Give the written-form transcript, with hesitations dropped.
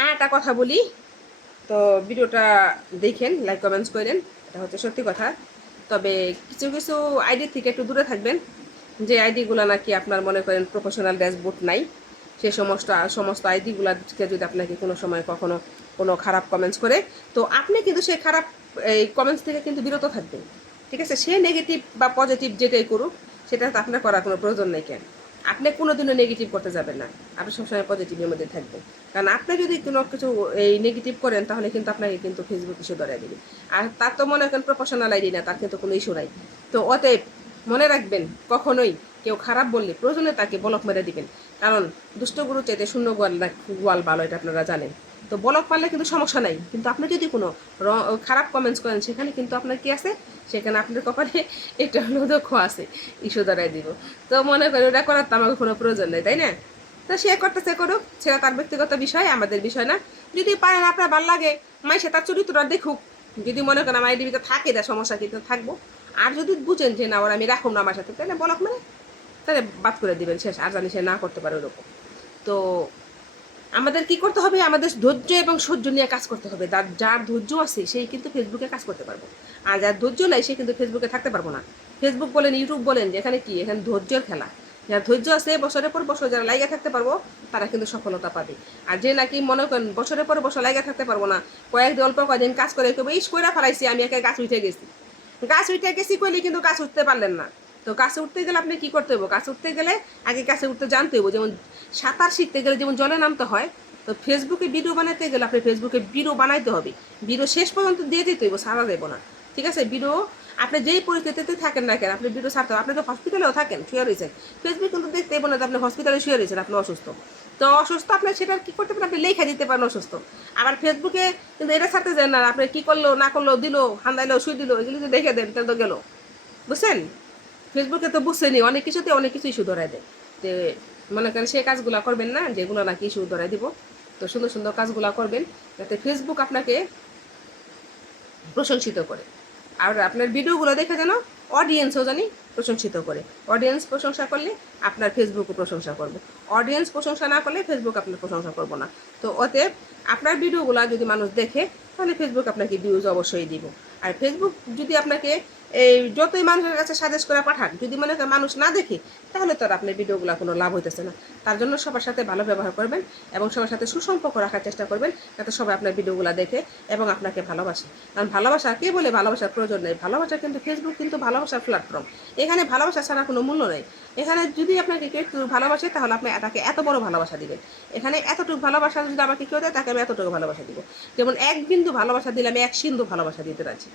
আর একটা কথা বলি, তো ভিডিওটা দেখেন, লাইক কমেন্টস করেন, এটা হচ্ছে সত্যি কথা। তবে কিছু কিছু আইডি থেকে একটু দূরে থাকবেন, যে আইডিগুলো নাকি আপনার মনে করেন প্রফেশনাল ড্যাশবোর্ড নাই, সে সমস্ত সমস্ত আইডিগুলোকে যদি আপনাকে কোনো সময় কখনো কোনো খারাপ কমেন্টস করে, তো আপনি কিন্তু সেই খারাপ এই কমেন্টস থেকে কিন্তু বিরত থাকবেন। ঠিক আছে, সে নেগেটিভ বা পজিটিভ যেটাই করুক, সেটা তো আপনার করার কোনো প্রয়োজন নেই। কেন আপনি কোনোদিনও নেগেটিভ করতে যাবেন না, আপনি সবসময় পজিটিভের মধ্যে থাকবেন। কারণ আপনি যদি কোনো কিছু এই নেগেটিভ করেন, তাহলে কিন্তু আপনাকে কিন্তু ফেসবুক ইস্যু ধরে দেবে। আর তার তো মনে করেন প্রফেশনাল আইডি না, তার কিন্তু কোনো ইস্যু নাই। তো অতএব মনে রাখবেন, কখনোই কেউ খারাপ বললে প্রয়োজনে তাকে ব্লক মেরে দিবেন। কারণ দুষ্ট গুরু চাইতে শূন্য গোয়াল ভালো, এটা আপনারা জানেন। তো ব্লক মারলে কিন্তু সমস্যা নাই, কিন্তু আপনি যদি কোনো খারাপ কমেন্টস করেন, সেখানে কিন্তু আপনার কি আছে, সেখানে আপনার কপালে এটা হলো দুঃখ আছে, ইস্যু ধরাই দিব। তো মনে করি ওটা করার তো আমাকে কোনো প্রয়োজন নেই, তাই না? তো সে করতেছে করুক, সেটা তার ব্যক্তিগত বিষয়, আমাদের বিষয় না। যদি পারেন আপনার ভালো লাগে, মাইসে তার চরিত্রটা দেখুক। যদি মনে করেন আমার আইডিবিতে থাকে, তার সমস্যা কিন্তু থাকবো। আর যদি বুঝেন যে না, ওরা আমি রাখুন না আমার সাথে, তাহলে বলক মানে, তাহলে বাদ করে দিবেন, শেষ। আর জানি সে না করতে পারে ওরকম। তো আমাদের কি করতে হবে, আমাদের ধৈর্য এবং সহ্য নিয়ে কাজ করতে হবে। যার ধৈর্য আছে সেই কিন্তু ফেসবুকে কাজ করতে পারবো, আর যার ধৈর্য নাই সে কিন্তু ফেসবুকে থাকতে পারবো না। ফেসবুক বলেন, ইউটিউব বলেন, যেখানে কি এখানে ধৈর্যের খেলা। যার ধৈর্য আছে, বছরের পর বছর যারা লাইগা থাকতে পারবো, তারা কিন্তু সফলতা পাবে। আর যে নাকি মনে করেন বছরের পর বছর লাইগা থাকতে পারবো না, কয়েকদিন অল্প কয়েকদিন কাজ করে কেউ ইস কইরা ফেলাইছি, আমি একে গাছ উঠে গেছি, গাছ উঠে গেছি কইলে কিন্তু গাছ উঠতে পারলেন না। তো গাছে উঠতে গেলে আপনি কি করতে হবে, গাছে উঠতে গেলে আগে গাছে উঠতে জানতে হবে। যেমন সাঁতার শিখতে গেলে যেমন জলে নামতে হয়, তো ফেসবুকে ভিডিও বানাতে গেলে আপনি ফেসবুকে ভিডিও বানাইতে হবে, ভিডিও শেষ পর্যন্ত দিয়ে দিতে হইব, সারা দেবো না। ঠিক আছে, ভিডিও আপনি যেই পরিস্থিতিতে থাকেন না কেন, আপনি ভিডিও ছাড়তে হবে। আপনি তো হসপিটালেও থাকেন, শুয়ে রয়েছেন, ফেসবুক কিন্তু দেখতে হইব না যে আপনি হসপিটালে শুয়ে রয়েছেন, আপনি অসুস্থ। তো অসুস্থ আপনি সেটা কি করতে পারেন, আপনি লেখা দিতে পারেন অসুস্থ। আবার ফেসবুকে কিন্তু এটা ছাড়তে যান না, আপনি কি করলো না করলো, দিল হান্দাইলো শুয়ে দিল, এগুলো যদি দেখে দেন তাহলে তো গেল। বুঝছেন, ফেসবুকে তো বুঝছেনই, অনেক কিছুতে অনেক কিছুই ইস্যু ধরাই দেয়। যে মনে করেন সেই কাজগুলো করবেন না যেগুলো নাকি ইস্যু ধরাই দিব। তো সুন্দর সুন্দর কাজগুলো করবেন, যাতে ফেসবুক আপনাকে প্রশংসিত করে। আর আপনার ভিডিওগুলো দেখে যেন অডিয়েন্সও জানি প্রশংসিত করে। অডিয়েন্স প্রশংসা করলে আপনার ফেসবুকও প্রশংসা করবে, অডিয়েন্স প্রশংসা না করলে ফেসবুক আপনার প্রশংসা করবো না। তো অতএব আপনার ভিডিওগুলো যদি মানুষ দেখে, তাহলে ফেসবুক আপনাকে ভিউজ অবশ্যই দিব। আর ফেসবুক যদি আপনাকে এই যতই মানুষের কাছে সাজেস্ট করে পাঠান, যদি মনে করেন মানুষ না দেখে, তাহলে তো আর আপনার ভিডিওগুলো কোনো লাভ হইতেছে না। তার জন্য সবার সাথে ভালো ব্যবহার করবেন এবং সবার সাথে সুসম্পর্ক রাখার চেষ্টা করবেন, যাতে সবাই আপনার ভিডিওগুলো দেখে এবং আপনাকে ভালোবাসে। কারণ ভালোবাসা, কে বলে ভালোবাসার প্রয়োজন নেই, ভালোবাসা কিন্তু ফেসবুক কিন্তু ভালোবাসার প্ল্যাটফর্ম। এখানে ভালোবাসা ছাড়া কোনো মূল্য নেই। এখানে যদি আপনাকে কেউ একটু ভালোবাসে, তাহলে আপনি তাকে এত বড় ভালোবাসা দিবেন। এখানে এতটুকু ভালোবাসা যদি আমাকে কেউ দেয়, তাকে আমি এতটুকু ভালোবাসা দিব। যেমন এক বিন্দু ভালোবাসা দিলে আমি এক সিন্ধু ভালোবাসা দিতে রাজি।